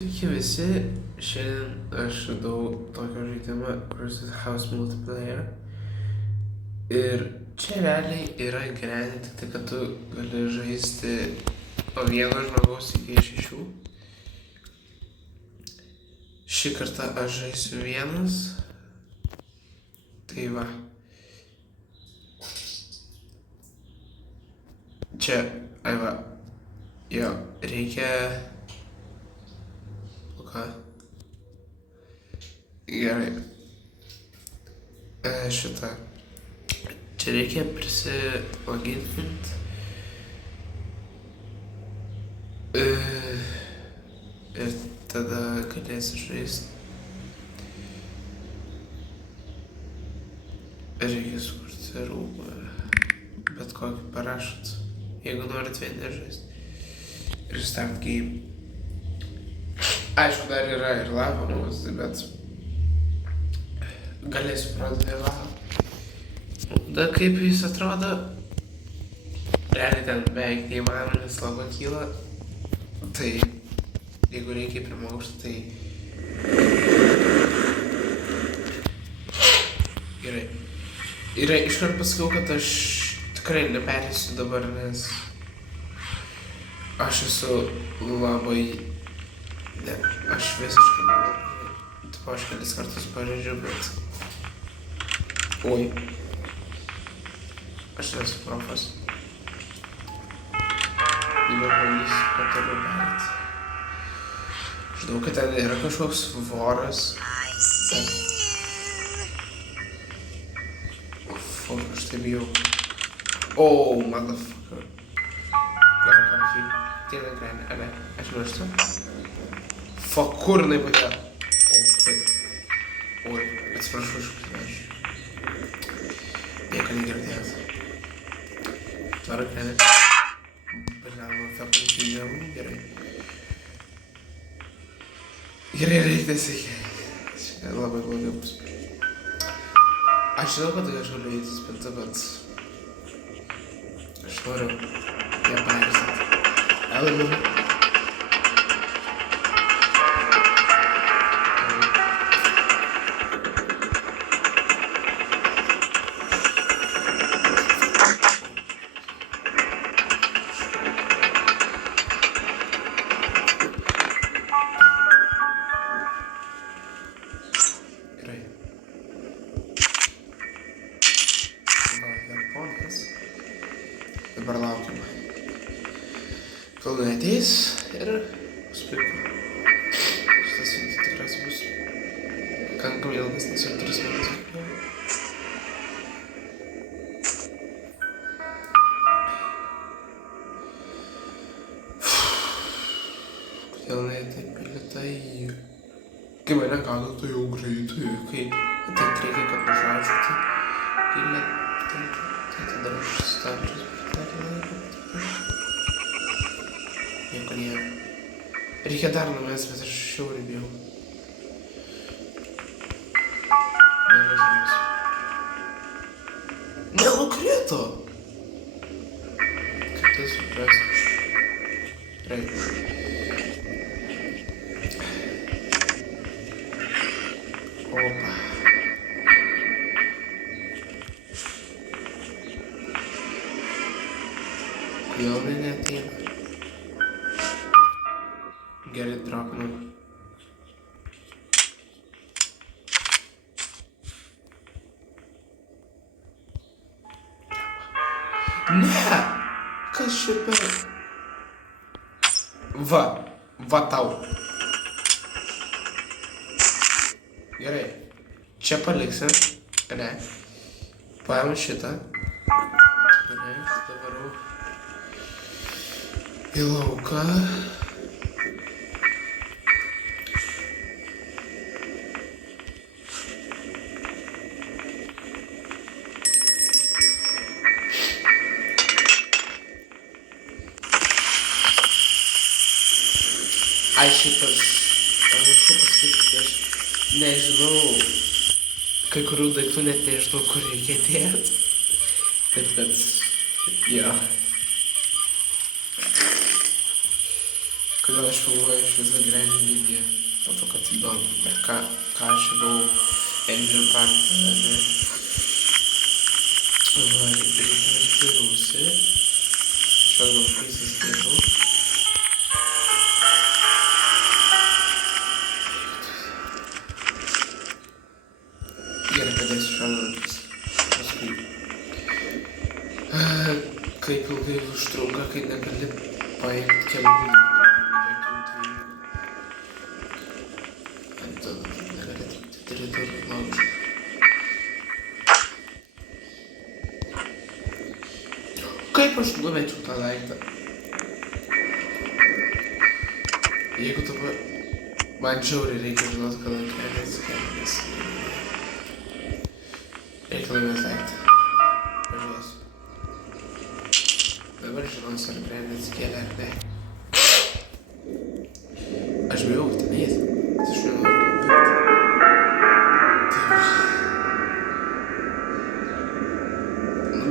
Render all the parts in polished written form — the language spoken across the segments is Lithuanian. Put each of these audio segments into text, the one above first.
Sveiki visi, šiandien aš radau tokio žaidimą Versus House Multiplayer. Ir čia realiai yra gyventi tik tai, kad tu gali žaisti po vieno žmogaus iki 6. Šį kartą aš žaisiu vienas. Tai va. Čia, ai va. Jo, reikia... Ką? Gerai. Šitą. Čia reikia prisiloginti. Ir tada galėsi žaisti. Reikia sukurti rūmą. Bet kokį parašot. Jeigu norit vieni žaisti. Ir start game. Aišku, dar yra ir lava modas, bet galėsiu pradėti lavą. Da kaip jis atrodo, realiai ten beveik neįmanoma, nes lava kyla. Tai jeigu reikia pirmą aukštą, tai... Gerai. Ir iškart pasakiau, kad aš tikrai neperėsiu dabar, nes aš esu labai... Ne, aš visiškai nemoku. Tipo, aš kelis kartus pažaidžiu, bet... Oi. Aš nesu profas. Dabar bandysiu patoliau perėti. Žinau, kad ten yra kažkoks voras. Fuck, aš tai bijau. Oh, motherfucker. Gerai, konfig. Tiena grenė, ale, aš mirštu. Fuck, kur jinai padėjo? Oi, atsiprašau iš kažką. Nieko negirdėjęs. Tvara krenė. Pažiūrėjau, fepančių jėmų, gerai. Gerai, reikia sėkiai. Čia labai blogai bus. Aš žinau, kad aš galiu eiti spintą, bet... Aš noriu ją pairzinti. Elinu. Dabar laukiam. Kol ateis ir bus puiku. Šitas video tikriausiai bus pakankamai ilgas, nes jau 3 minutės. Kodėl jinai taip lėtai? Kai mane gano, tai jau greitai. Kai taip reikia, kad pažadžiu, tai kai lėtai, tai tada aš stabdžiu. Nieko nėra. Reikia dar numės, bet aš šiauriai bijau. Nevažiuosiu. Nenukrito! Kaip tai suprasti? Gerai. Opa. Kodėl neateina? Gerai, dropinu. Ne! Kas čia per... Va tau. Gerai. Čia paliksim. Ne. Paėmė šitą. Ne, tada varau į lauką. Ai šitas, pamiršau pasakyti, kad aš nežinau, kai kurių daiktų net nežinau, kur reikia dėti. Taip kad, jo. Kodėl aš filmuoju iš viso gyvenimo video? Dėl to, kad įdomu. Bet ką aš buvau Andrew Park, ne? Va, reikia varyti rūsį. Šios gal prisiskėtų. Gerai, padėsiu šios paskui. Kaip ilgai užtrunka, kai negali paimti kelių. Kaip aš numečiau tą daiktą? Jeigu dabar... Man žiauriai reikia žinot, kad ant kelias kelias. Reikia laimės daiktą. Pažiūrėsiu. Dabar žinosiu, ar kelias atsikėlė ar ne. Aš bijau tenais. Aš nenoriu kalbėti.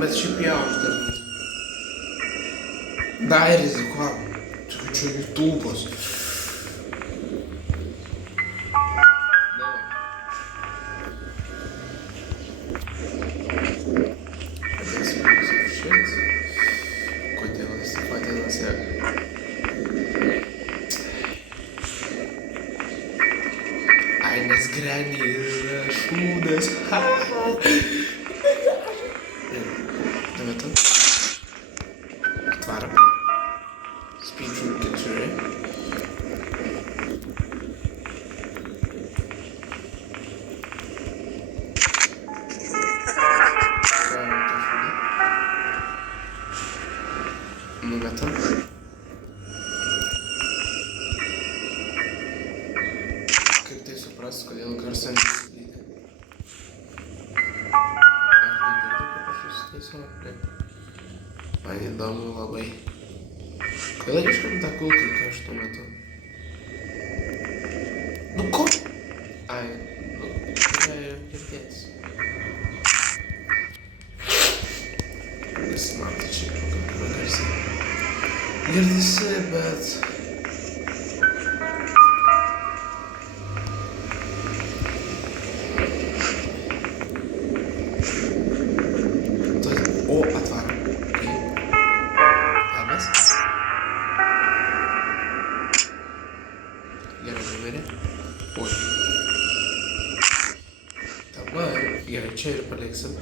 Bet šiaip jau aš dar... Dai rizikuoju. Čia YouTube'os. Kodėl jis taip vadinasi? Ai, nes Granny yra šūdas. Metu. Atvarom. Speedrun 4. Numetam. Kaip tai supras, kodėl garsą nesilydi? Ar negirdu, kaip aš susitaisau? Ne. Man įdomu labai. Kodėl iškart tą kulką, kai aš tuo metu? Nu ko? Ai, nu, turėjo girdėtis. Nesimato čia pakankamai garsiai. Girdisi, bet... O, atvarom. Labas. Gerai, numerį. Oi. Dabar, gerai, čia ir paliksim.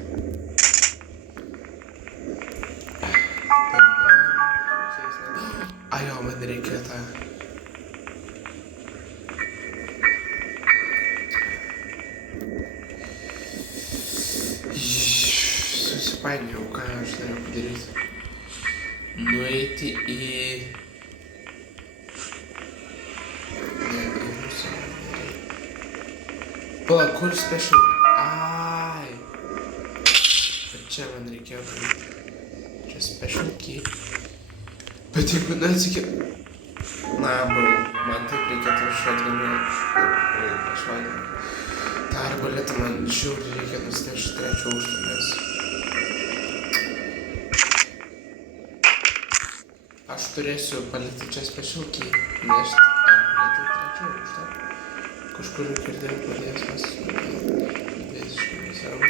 Ai, jo, man reikia tą... Susipainiau, ką aš norėjau padaryti. Nueiti į... Pala, kur special... Ai. Bet čia man reikėjo daryti. Čia special key. Bet jeigu neatsikė... Na, man taip reikėtų šodvinį... Oi, aš vadinu. Ta arbaletą man žiauriai reikia nusinešti trečią aukštą, nes... Aš turėsiu palikti čia special key. Nešti arbaletą trečią aukštą. Kažkur girdėjau padėjęs mes. Visiškai nesvarbu.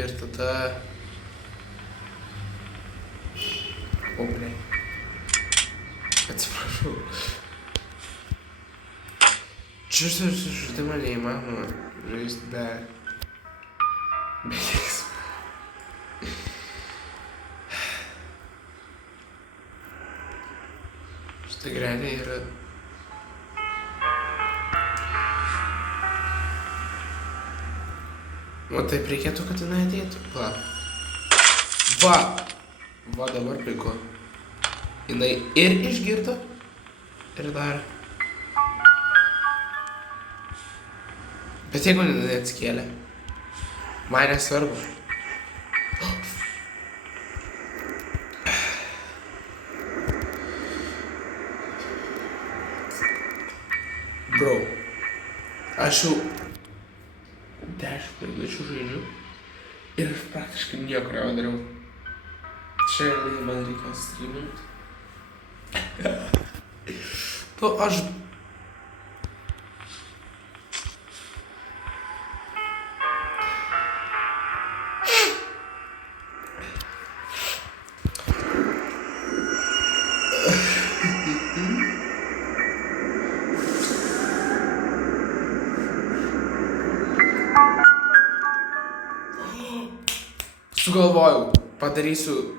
Ir tada... O, blei. Atsiprašau. Čia su žaidimą neįmanoma žaisti be... Be keiksmų. Šitą grenį yra... O taip reikėtų, kad jinai ateitų. Va. Va! Va, dabar piko. Jinai ir išgirdo, ir dar. Bet jeigu jinai atsikėlė, man nesvarbu. Bro, aš jau 10 minučių žaidžiu ir aš praktiškai nieko nedariau. Čia man reikia streamint. Nu, aš... Sugalvojau, padarysiu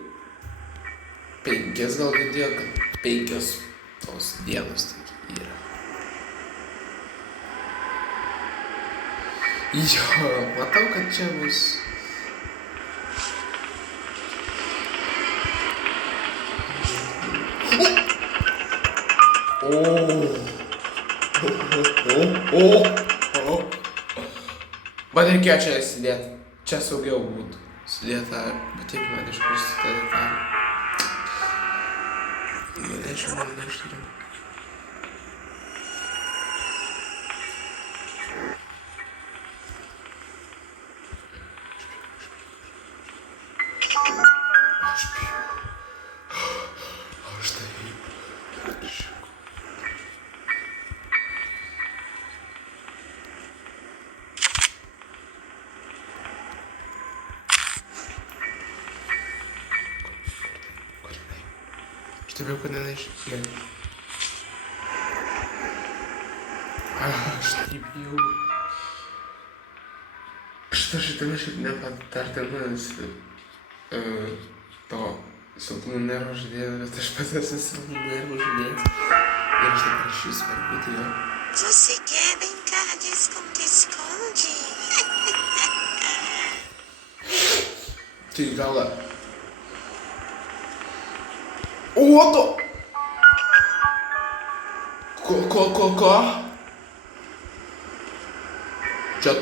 5 gal video, kad 5 tos dienos tik yra. Jo, matau, kad čia bus. Man reikėjo čia sėdėti. Čia saugiau būtų. Sudėta, bet taip man iškristi tą detalę. Nežinau. Aš bijau. Aš taip. Тебе куда начали? Aš taip jau. Что же ты нашли на подтартанус to silpnų nervų žaidėjas, bet aš pats esu silpnų nervų žaidėjas. Ir aš dabar šis svarbu, tai jo. Você quer brincar de esconde-esconde? Tai gal... Oto! Ko? Čia.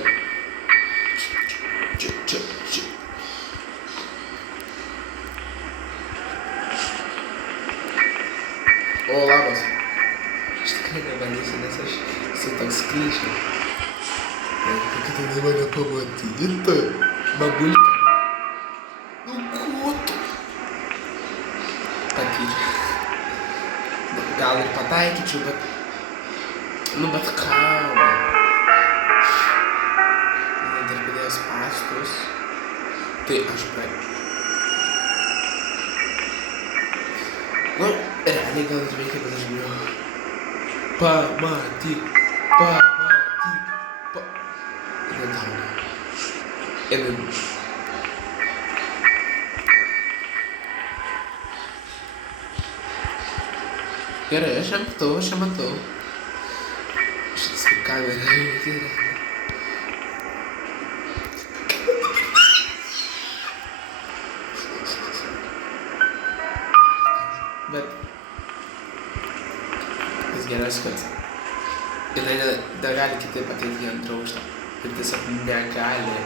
O, labas. Aš tikrai nebandysiu, nes aš esu toks klišė. Kad jinai mane pamatytų, babulka. Nu, ko tu? Patyčia. Gal ir pataikyčiau, bet... Nu, bet ką? Jinai dar pridėjęs pastus. Tai aš praėjau. Nu, realiai gal ir veikia, bet aš bijau. Pamatyk. Jinai dauna. Gerai, aš ją matau. Šitas kaip kamera veikia realiai. Bet vis geriausia, kad jinai negali kitaip ateiti į antrą aukštą. Ir tiesiog negali.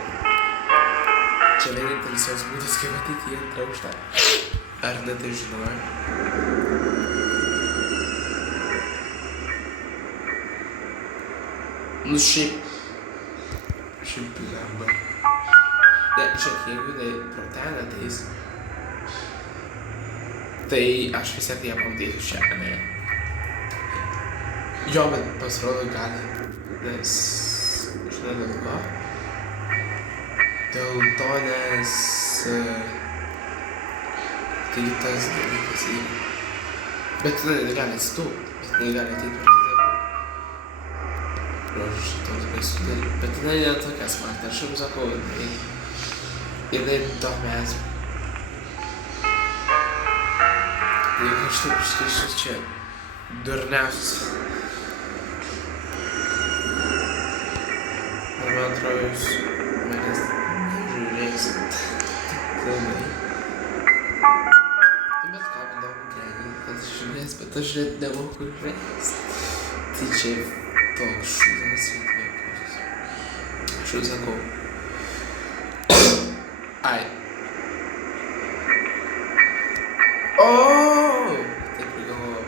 Čia vienintelis jos būdas, kaip ateiti į antrą aukštą. Ar ne tai žinojo? Nu šiaip lamba. Ne, žiūrėk, jeigu tai pro ten ateis, tai aš vis tiek ją pamatysiu čia, ne? Jo, bet pasirodo gali, nes... Žinai dėl ko? Dėl to, nes... Tai tas dalykas yra. Bet jinai negali atstūpti, bet jinai gali ateiti per kitą. Aš šitos baisu dalykas, bet jinai nėra tokia smart, aš jums sakau, jinai domės. Jeigu aš taip išskaičiu čia durniausias. Man atrodo, jūs manęs nežiūrėsit. Labai. Bet ką įdomu geriai, kad žiūrės, bet aš net nemoku žiūrės. Tai čia toks šūdas veikos. Aš jau sakau. Ai. Taip prigalvojau.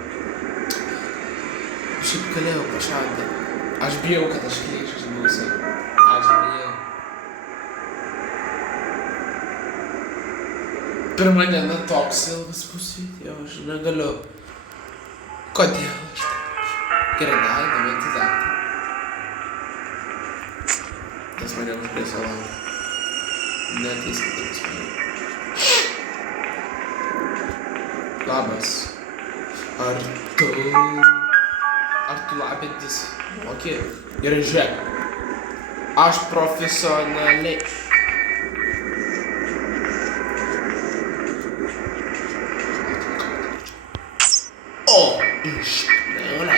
Šiaip galėjau pašauti. Aš bijau, kad aš klyšęs būsiu. Aš bijau. Pirma diena toks ilgas pusvyti, jau aš negaliu. Kodėl aš taip? Gerai, domintis aktą. Tas mane užgrėsio langą. Neteiskite mane. Labas. Ar tu labintis moki? Gerai, žiūrėk. Aš profesionaliai. O, iškliaulė.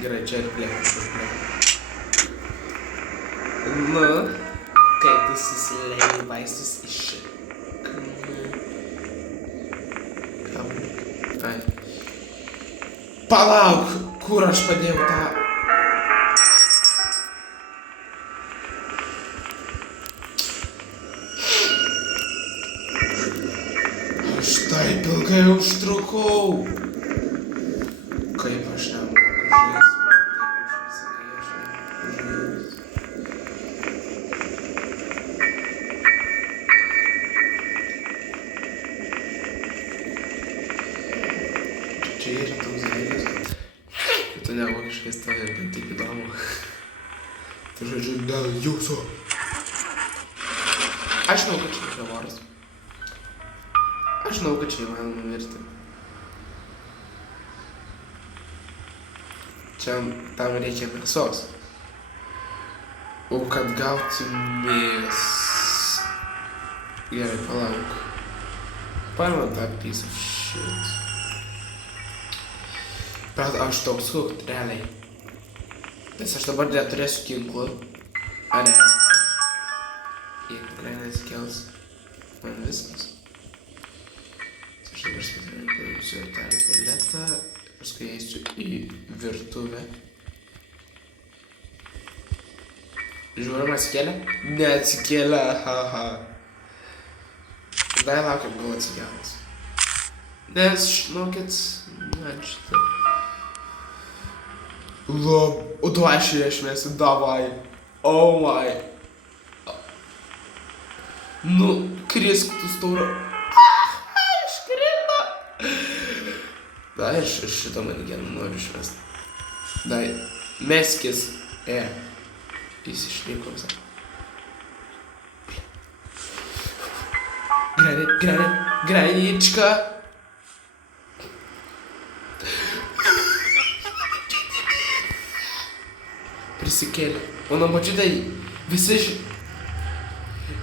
Gerai, čia ir plėk. Nu, kai tu susileidai vaistus iš Ai. Palauk, kur aš padėjau tą? Aš taip ilgai užtrukau. Kaip aš nemoku žaisti, taip užsakai, aš nemoku žaisti. Čia yra toks dalykas, kad tu nemoki žaisti, tau ir taip įdomu. Tai žodžiu, dėl jūsų. Aš žinau, kad čia yra voras. Aš žinau, kad čia įmanoma mirti. Čia tam reikia mėsos. O kad gauti Gerai, palauk. Paimam tą piece of shit. Bet aš toks hooked, realiai. Nes aš dabar neturėsiu ginklų. Ar ne? Jei tikrai nesikels. Man viskas. Aš dabar specialiai tą tualetą. Paskui eisiu į virtuvę. Žiūrim, atsikėlė? Neatsikėlė, haha. Dar laukiam, gal atsikėlės. Nes, žinokit, man šitą. O tu aš išmėsiu, davai. Oh my. Nu, krisk tu stauro. Iškrito. Da, aš šitą manigeną noriu išmesti. Dai, meskis. Jis išliko visą. Granička. Prisikėlė. Mano močiutė visi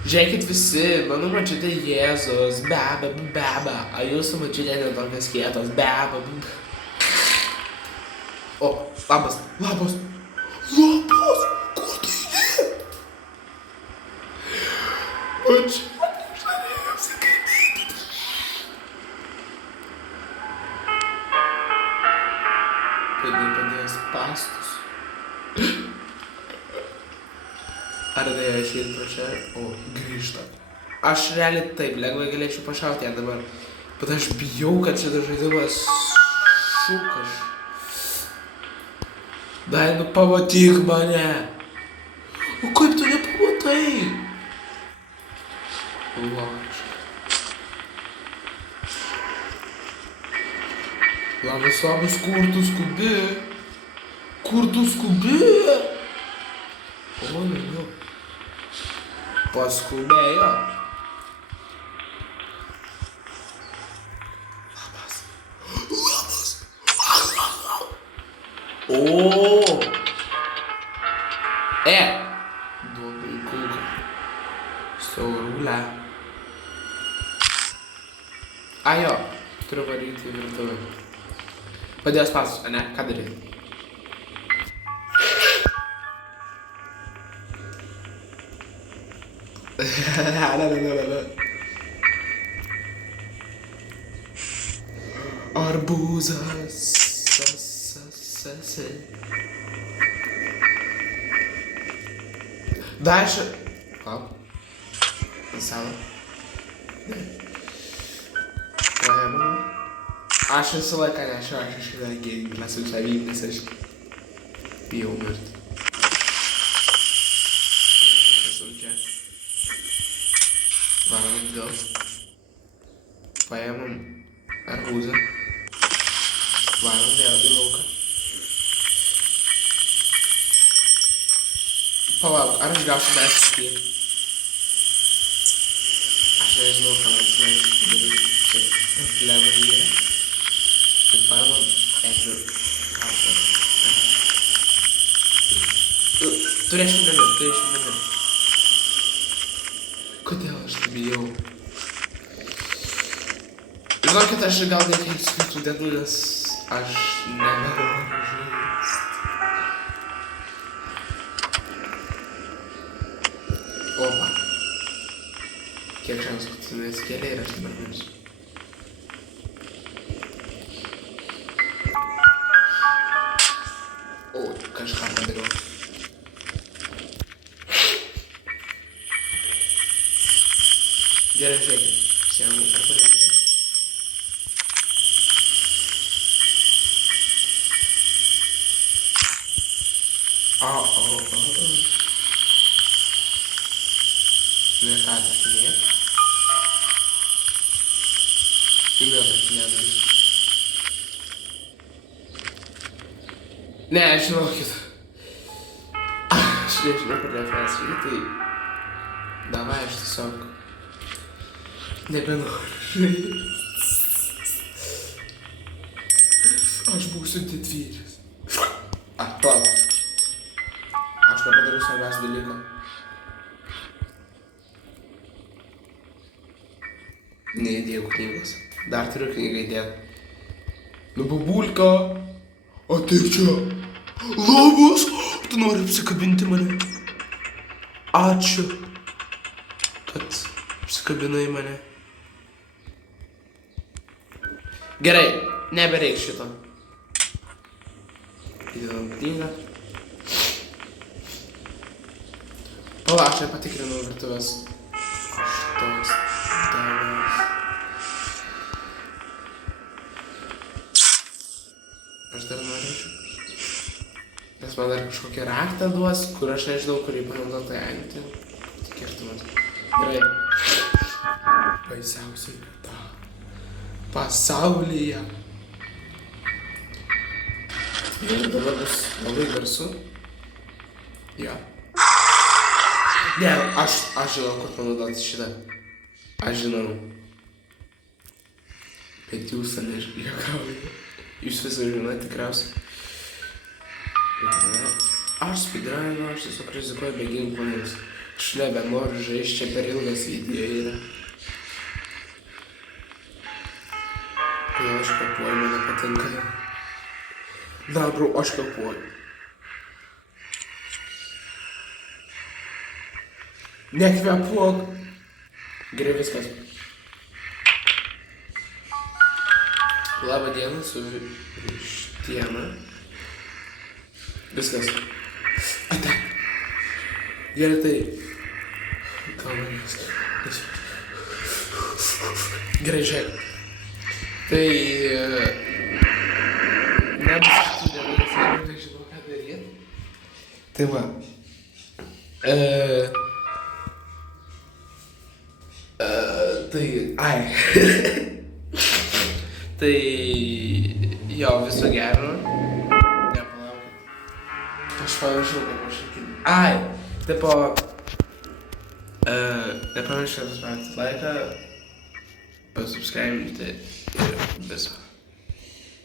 Žiūrėkit visi, mano močiutė Jėzus, beba. A jūsų močiutė ne tokios kietos, beba. O, labas. Kur tu eini? Močiutė, aš norėjau apsikabinti. Kad nepadėjo spastus. Ar tai aš ir pro čia, o grįžta. Aš realiai taip lengvai galėčiau pašauti ją dabar, bet aš bijau, kad šitas žaidimas šūkas. Dai, nu pamatyk mane. O kaip tu nepamatai? Labas, kur tu skubi? O, ne. Paskubėjo. Labas. O. Duodu į kulką. Saurulę. Jo, turiu varyti į virtuvę. Padėjo spasus, ane? Ką daryti? Ne. Arbūzas. Dar čia. Savo. Aš visą laiką nešiau, aš šitą ginklą su savim, nes aš bijau mirti. Esu čia. Paėmam arbūzą. Varom vėl į lauką. Palauk, ar aš gausiu mesti? Aš nežinau, ką man daryti. Čia problema yra. Tai paėmam eglių kaupą. Turėsim gamint. Kodėl aš tai bijau? Žinokit, aš gal nekeiksiu tų dienų, nes aš nenoriu žaisti. Opa. Kiek šansų, kad tu nesikėlė ir aš dabar mirsiu. O, kažką padariau. Gerai, žiūrėkit. Siemu arbaletą. Ne ką atakinėt. Ir vėl atakinėt darys. Ne, žinokit. Aš nežinau, kur refrens tai... Davai, aš tiesiog... Nebenoriu. Aš būsiu didvyris. Palauk. Aš nepadariau svarbiausią dalyką. Neįdėjau knygos. Dar turiu knygą įdėti. Nu, babulka. Ateik čia. Labas. Tu nori apsikabinti mane. Ačiū, kad apsikabinai mane. Gerai, nebereik šito. Įdėdam knygą. Palauk, aš nepatikrinau virtuvės. Aš toks danas. Aš dar norėčiau. Nes man dar kažkokią raktą duos, kur aš nežinau, kurį panaudoti antį. Tikėtumas. Gerai. Baisiausiai vieta pasaulyje. Ir dabar bus labai garsu. Jo. Ne, aš žinau, kur panaudoti šitą. Aš žinau. Bet jūs nežinau. Jūs visą žinot tikriausiai. Aš speedruninu, aš tiesiog rizikuoju be ginklų, nes aš nebenoriu žaisti, čia per ilgas video yra. Kodėl aš kapuoju, man nepatinka. Na, bro, aš kapuoju. Nekvepuok. Gerai, viskas. Labą dieną su vištiena. Viskas. Ate. Gerai, tai. Kalmanės. Gerai, žiūrėk. Tai... Nebus šitų dienų, nes aš nežinau, ką daryti. Tai va. Tai... Ai. Tai... Jo, viso gero. Aš pamiršau, kaip aš sakyti. Ai, tipo... nepamirškite paspausti laiką, pasubscribinti ir viso.